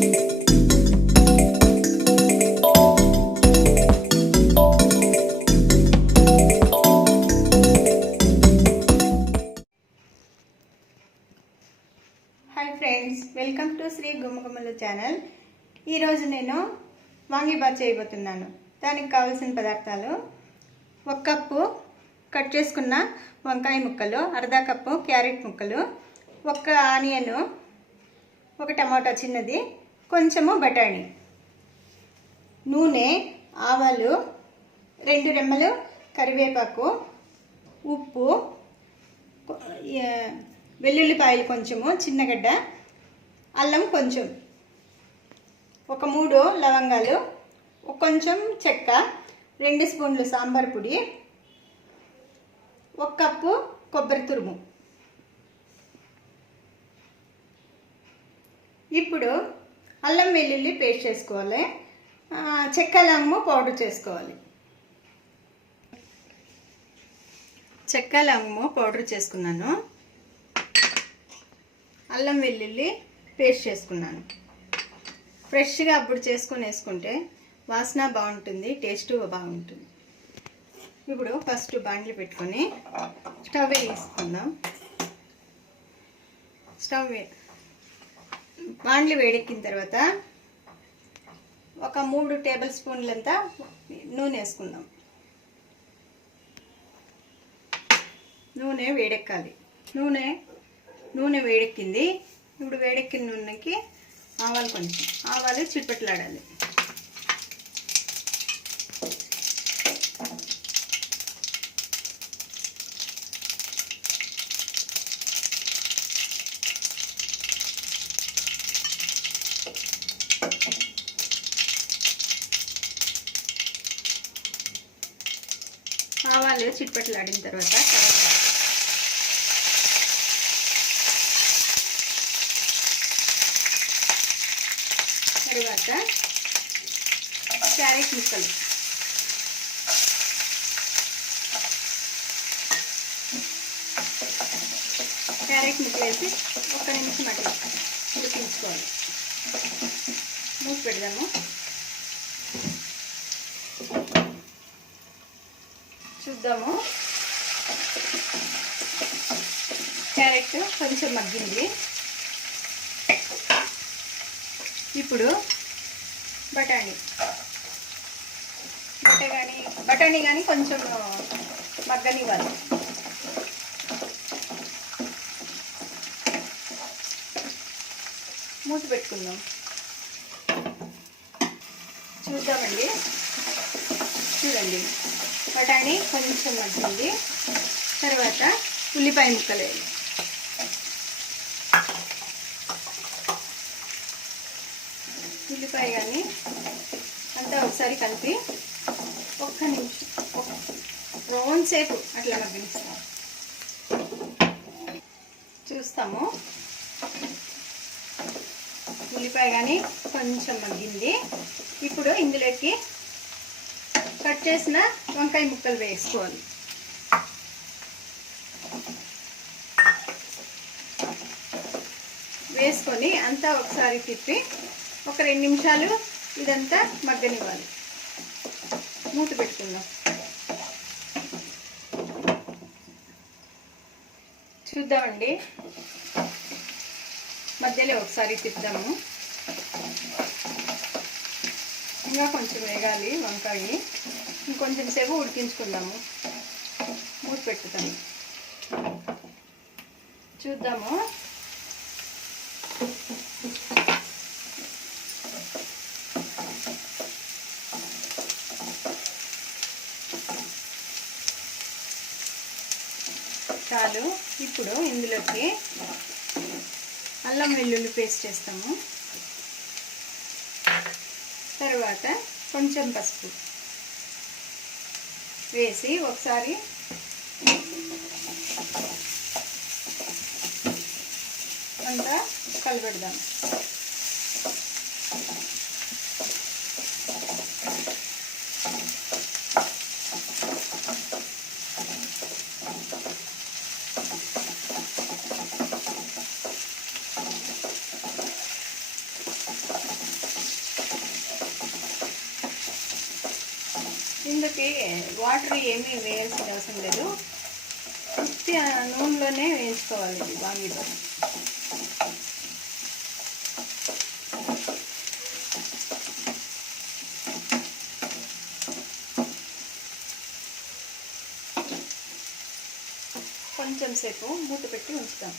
Hi friends, welcome to Shri Gummagummala channel. ఈరోజు నేను vangi bath చేయబోతున్నాను. దానికి కావాల్సిన పదార్థాలు: 1 కప్పు కట్ చేసుకున్న వంకాయ ముక్కలు, అర్ధ కప్పు క్యారెట్ ముక్కలు, 1 ఆనియన్, 1 టమాటా చిన్నది, కొంచెము బఠానీ, నూనె, ఆవాలు, 2 రెమ్మలు కరివేపాకు, ఉప్పు, వెల్లుల్లిపాయలు కొంచెము, చిన్నగడ్డ, అల్లం కొంచెం, 3 లవంగాలు, కొంచెం చెక్క, 2 స్పూన్లు సాంబార్ పొడి, 1 కప్పు కొబ్బరి తురుము. ఇప్పుడు అల్లం వెల్లుల్లి పేస్ట్ చేసుకోవాలి. చెక్క లవంగము పౌడర్ చేసుకోవాలి. చెక్క లవంగము పౌడర్ చేసుకున్నాను. అల్లం వెల్లుల్లి పేస్ట్ చేసుకున్నాను. ఫ్రెష్గా అప్పుడు చేసుకొని వేసుకుంటే వాసన బాగుంటుంది, టేస్ట్ బాగుంటుంది. ఇప్పుడు ఫస్ట్ బాండ్లు పెట్టుకొని స్టవ్ వేసుకుందాం. బాండ్లు వేడెక్కిన తర్వాత 3 టేబుల్ స్పూన్లంతా నూనె వేసుకుందాం. నూనె వేడెక్కాలి. నూనె వేడెక్కింది. ఇప్పుడు వేడెక్కిన నూనెకి ఆవాలు చిట్పట్లాడాలి. ఆవాలు చిట్పట్లాడిన తర్వాత క్యారెట్ ముక్కలు, వేసి 1 నిమిషం అట్లా ఉడికించుకోవాలి. మూసి పెడదాము. చూద్దాము. క్యారెట్ కొంచెం మగ్గింది. ఇప్పుడు బఠానీ కానీ కొంచెం మగ్గనివ్వాలి. మూత పెట్టుకుందాం. చూద్దామండి. చూడండి, బఠానీ కొంచెం మగ్గింది. తర్వాత ఉల్లిపాయ ముక్కలు వేయాలి. ఉల్లిపాయ కానీ అంతా ఒకసారి కలిపి 1 నిమిషం రోన్ సేపు అట్లా మగ్గనిస్తాం. చూస్తాము. ఉల్లిపాయ కానీ కొంచెం మగ్గింది. ఇప్పుడు ఇందులోకి కట్ చేసిన వంకాయ ముక్కలు వేసుకోవాలి. వేసుకొని అంతా ఒకసారి తిప్పి 2 నిమిషాలు ఇదంతా మగ్గనివ్వాలి. మూత పెట్టుకుందాం. చూద్దామండి. మధ్యలో ఒకసారి తిప్పుదాము. ఇంకా కొంచెం వేగాలి వంకాయ. ఇంకొంచెం సేపు ఉడికించుకుందాము. మూత పెట్టుతాము. చూద్దాము. చాలు. ఇప్పుడు ఇందులోకి అల్లం వెల్లుల్లి పేస్ట్ చేస్తాము. తర్వాత కొంచెం పసుపు వేసి ఒకసారి అంతా కలబెడదాం. ఇందుకి వాటర్ ఏమీ వేయాల్సిన అవసరం లేదు, ఉత్తి నూనెలోనే వేయించుకోవాలి ఇది వాంగిలో. కొంచెం సేపు మూత పెట్టి ఉంచుతాం.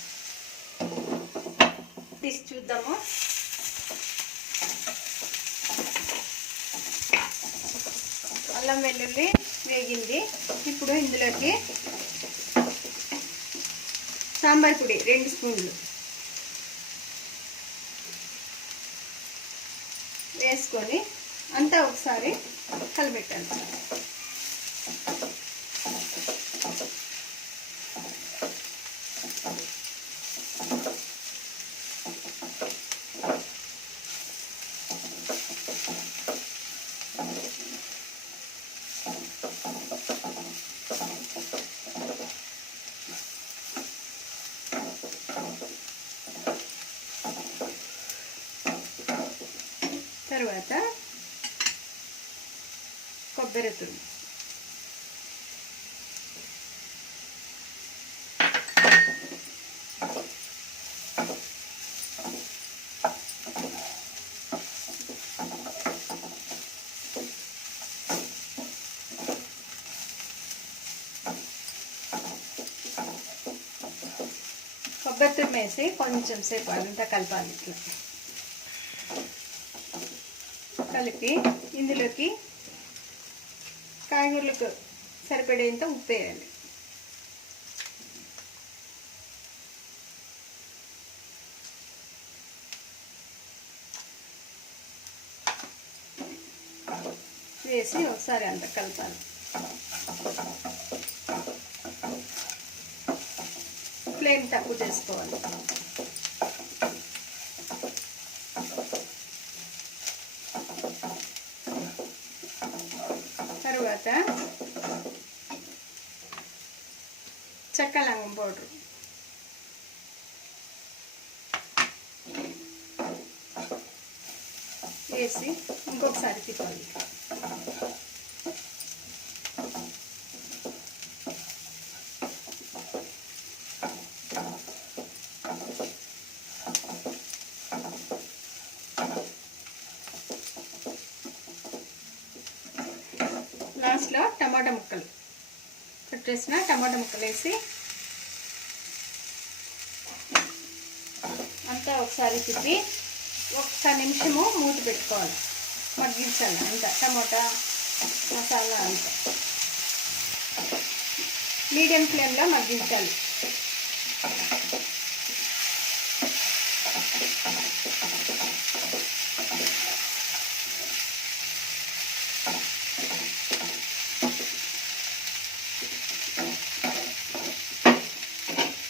తీసి చూద్దాము. అల్లం వెల్లుల్లి వేగింది. ఇప్పుడు ఇందులోకి సాంబార్ పొడి 2 స్పూన్లు వేసుకొని అంతా ఒకసారి కలిపెట్టాలి. తర్వాత కొబ్బరి తురుము, కొబ్బరి తురుము వేసి కొంచెం సేపు అంతా కలపాలి. ఇట్లా కలిపి ఇందులోకి కాయగూరలకు సరిపడేంత ఉప్పు వేయాలి. వేసి ఒకసారి అంత కలపాలి. ఫ్లేమ్ తక్కువ చేసుకోవాలి. తర్వాత చెక్క లవంగం పౌడర్ వేసి ఇంకొకసారి తిప్పాలి. లాస్ట్లో టమాటా ముక్కలు కట్ చేసిన టమాటా ముక్కలు వేసి అంతా ఒకసారి తిప్పి 1 నిమిషము మూత పెట్టుకోవాలి. మగ్గించాలి అంతా, టమాటా మసాలా అంతా మీడియం ఫ్లేమ్లో మగ్గించాలి.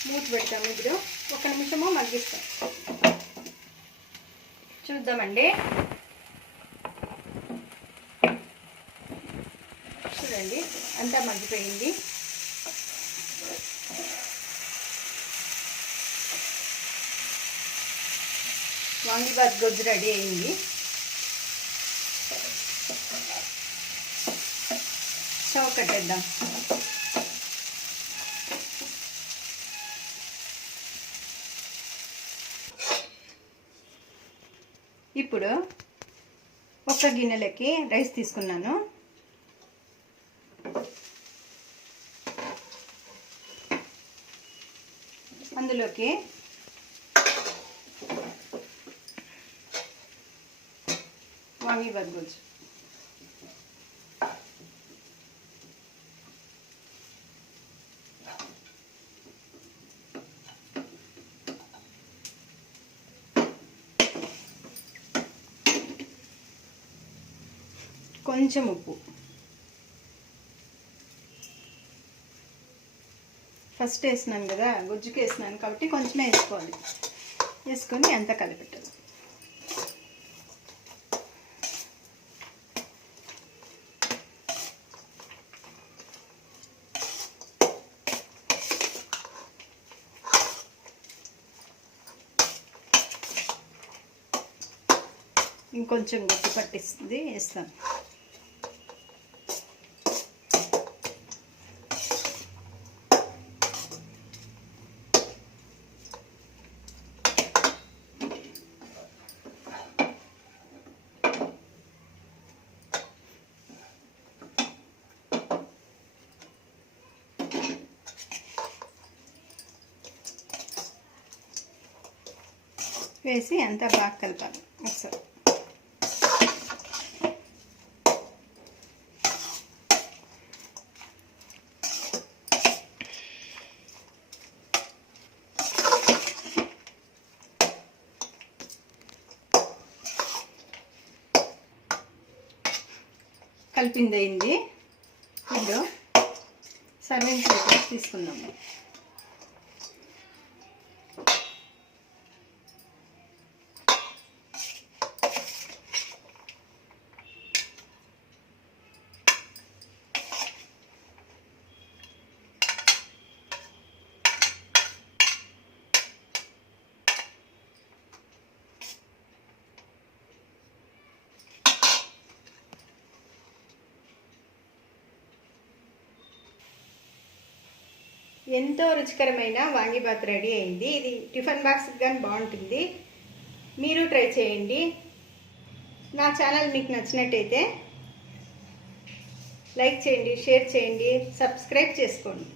మూత పెడతాము. ఇప్పుడు 1 నిమిషము మగ్గిస్తాం. చూద్దామండి. చూడండి అంతా మగ్గిపోయింది. వాంగిబాత్ గొజ్జు రెడీ అయింది. స్టవ్ కట్టేద్దాం. ఇప్పుడు ఒక గిన్నెలకి రైస్ తీసుకున్నాను. అందులోకి వాంగిబాత్ గొజ్జు, కొంచెం ఉప్పు, ఫస్ట్ వేసినాను కదా గుజ్జుకి వేసినాను కాబట్టి కొంచెమే వేసుకోవాలి. వేసుకొని అంతా కలిపెట్టాలి. ఇంకొంచెం గుజ్జు పట్టిస్తుంది వేస్తాను. వేసి అంతా బాగా కలపాలి ఒకసారి. కలిపింది అయింది. ఇప్పుడు సర్వింగ్ ప్లేట్ తీసుకుందాము. ఎంతో రుచికరమైన వాంగీబాత్ రెడీ అయింది. ఇది టిఫిన్ బాక్స్కి కానీ బాగుంటుంది. మీరు ట్రై చేయండి. నా ఛానల్ మీకు నచ్చినట్టయితే లైక్ చేయండి, షేర్ చేయండి, సబ్స్క్రైబ్ చేసుకోండి.